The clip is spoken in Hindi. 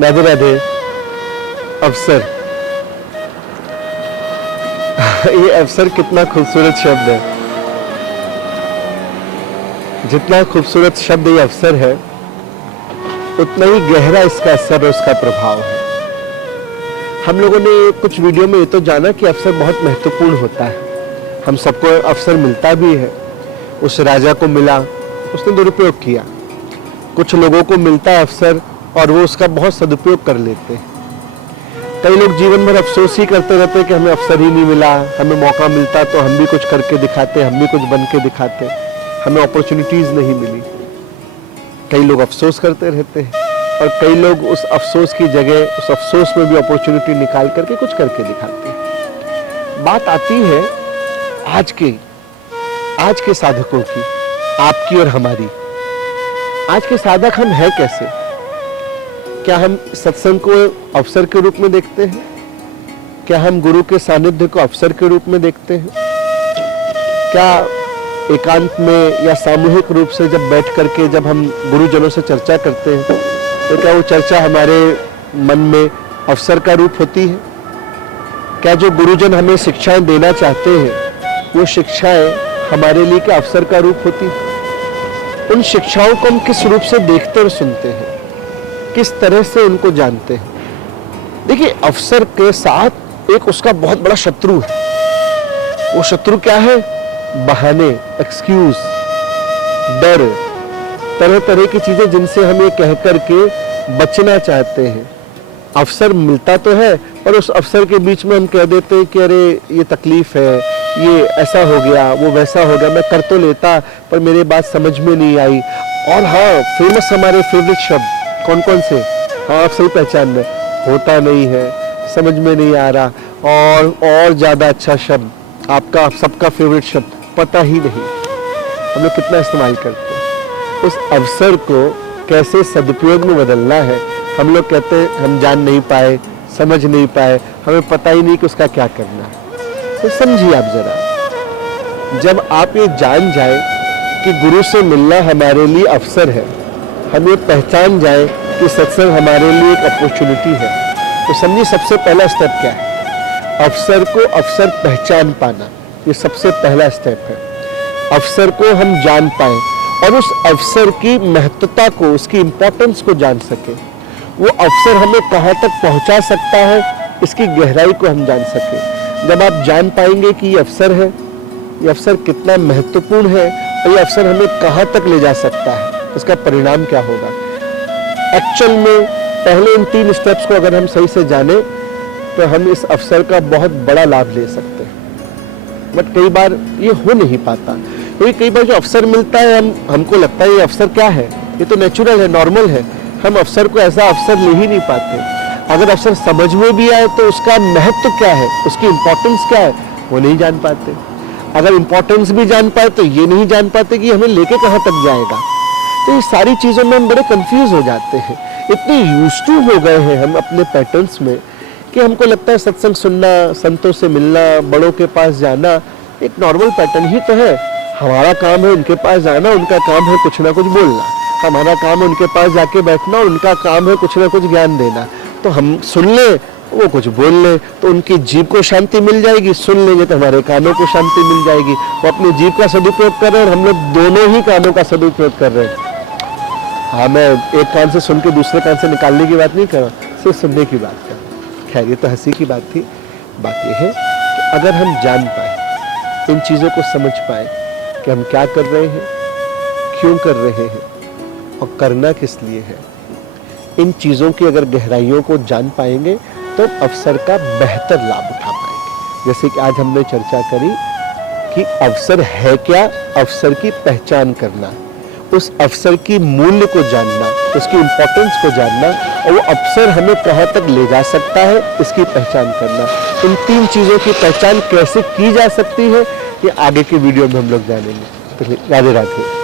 राधे राधे। अवसर, ये अवसर कितना खूबसूरत शब्द है। जितना खूबसूरत शब्द ये अवसर है, उतना ही गहरा इसका असर और उसका प्रभाव है। हम लोगों ने कुछ वीडियो में ये तो जाना कि अवसर बहुत महत्वपूर्ण होता है। हम सबको अवसर मिलता भी है। उस राजा को मिला, उसने दुरुपयोग किया। कुछ लोगों को मिलता है अवसर और वो उसका बहुत सदुपयोग कर लेते हैं। कई लोग जीवन भर अफसोस ही करते रहते हैं कि हमें अवसर ही नहीं मिला, हमें मौका मिलता तो हम भी कुछ करके दिखाते, हम भी कुछ बन के दिखाते, हमें अपॉर्चुनिटीज नहीं मिली। कई लोग अफसोस करते रहते हैं और कई लोग उस अफसोस की जगह उस अफसोस में भी अपॉर्चुनिटी निकाल करके कुछ करके दिखाते हैं। बात आती है आज के साधकों की, आपकी और हमारी। आज के साधक हम हैं कैसे? क्या हम सत्संग को अवसर के रूप में देखते हैं? क्या हम गुरु के सानिध्य को अवसर के रूप में देखते हैं? क्या एकांत में या सामूहिक रूप से जब बैठ करके जब हम गुरुजनों से चर्चा करते हैं तो क्या वो चर्चा हमारे मन में अवसर का रूप होती है? क्या जो गुरुजन हमें शिक्षाएं देना चाहते हैं वो शिक्षाएं हमारे लिए क्या अवसर का रूप होती है? उन शिक्षाओं को हम किस रूप से देखते और सुनते हैं, किस तरह से उनको जानते हैं? देखिए, अवसर के साथ एक उसका बहुत बड़ा शत्रु है। वो शत्रु क्या है? बहाने, एक्सक्यूज, डर, तरह तरह की चीजें जिनसे हम ये कह करके बचना चाहते हैं। अवसर मिलता तो है और उस अवसर के बीच में हम कह देते हैं कि अरे ये तकलीफ है, ये ऐसा हो गया, वो वैसा हो गया, मैं कर तो लेता पर मेरे बात समझ में नहीं आई। और हाँ, फेमस हमारे फेवरेट शब्द कौन कौन से? हाँ, आप सही पहचान रहे, होता नहीं है, समझ में नहीं आ रहा। और ज्यादा अच्छा शब्द आपका सबका फेवरेट शब्द, पता ही नहीं। हम लोग कितना इस्तेमाल करते हैं। उस अवसर को कैसे सदुपयोग में बदलना है, हम लोग कहते हैं हम जान नहीं पाए, समझ नहीं पाए, हमें पता ही नहीं कि उसका क्या करना है। तो समझिए आप जरा, जब आप ये जान जाए कि गुरु से मिलना हमारे लिए अवसर है, हम ये पहचान जाए कि सत्संग हमारे लिए एक अपॉर्चुनिटी है, तो समझिए सबसे पहला स्टेप क्या है? अवसर को अवसर पहचान पाना, ये सबसे पहला स्टेप है। अवसर को हम जान पाए और उस अवसर की महत्वता को, उसकी इंपॉर्टेंस को जान सके। वो अवसर हमें कहाँ तक पहुँचा सकता है, इसकी गहराई को हम जान सके। जब आप जान पाएंगे कि ये अवसर है, ये अवसर कितना महत्वपूर्ण है और ये अवसर हमें कहाँ तक ले जा सकता है, इसका परिणाम क्या होगा। एक्चुअल में पहले इन 3 स्टेप्स को अगर हम सही से जाने तो हम इस अवसर का बहुत बड़ा लाभ ले सकते हैं। बट कई बार ये हो नहीं पाता, क्योंकि कई बार जो अवसर मिलता है हमको लगता है ये अवसर क्या है, ये तो नेचुरल है, नॉर्मल है। हम अवसर को ऐसा अवसर ले ही नहीं पाते। अगर अवसर समझ में भी आए तो उसका महत्व क्या है, उसकी इंपॉर्टेंस क्या है, वो नहीं जान पाते। अगर इंपॉर्टेंस भी जान पाए तो ये नहीं जान पाते कि हमें लेके कहाँ तक जाएगा। तो ये सारी चीज़ों में हम बड़े कंफ्यूज हो जाते हैं। इतने यूज्ड टू हो गए हैं हम अपने पैटर्न्स में कि हमको लगता है सत्संग सुनना, संतों से मिलना, बड़ों के पास जाना एक नॉर्मल पैटर्न ही तो है। हमारा काम है उनके पास जाना, उनका काम है कुछ ना कुछ बोलना। हमारा काम है उनके पास जाके बैठना, उनका काम है कुछ ना कुछ ज्ञान देना। तो हम सुन ले, वो कुछ बोल ले, तो उनकी जीभ को शांति मिल जाएगी, सुन लेंगे तो हमारे कानों को शांति मिल जाएगी। वो अपनी जीभ का सदुपयोग कर रहे हैं और हम लोग दोनों ही कानों का सदुपयोग कर रहे हैं। हाँ, मैं एक कान से सुन के दूसरे कान से निकालने की बात नहीं कर रहा, सिर्फ सुनने की बात कर रहा हूँ। खैर, ये तो हंसी की बात थी। बात ये है कि अगर हम जान पाए, इन चीज़ों को समझ पाए कि हम क्या कर रहे हैं, क्यों कर रहे हैं और करना किस लिए है, इन चीज़ों की अगर गहराइयों को जान पाएंगे तो अवसर का बेहतर लाभ उठा पाएंगे। जैसे कि आज हमने चर्चा करी कि अवसर है क्या, अवसर की पहचान करना, उस अवसर की मूल्य को जानना, उसकी इंपॉर्टेंस को जानना और वो अवसर हमें कहाँ तक ले जा सकता है, इसकी पहचान करना। इन 3 चीज़ों की पहचान कैसे की जा सकती है, ये आगे के वीडियो में हम लोग जानेंगे। तो राधे राधे।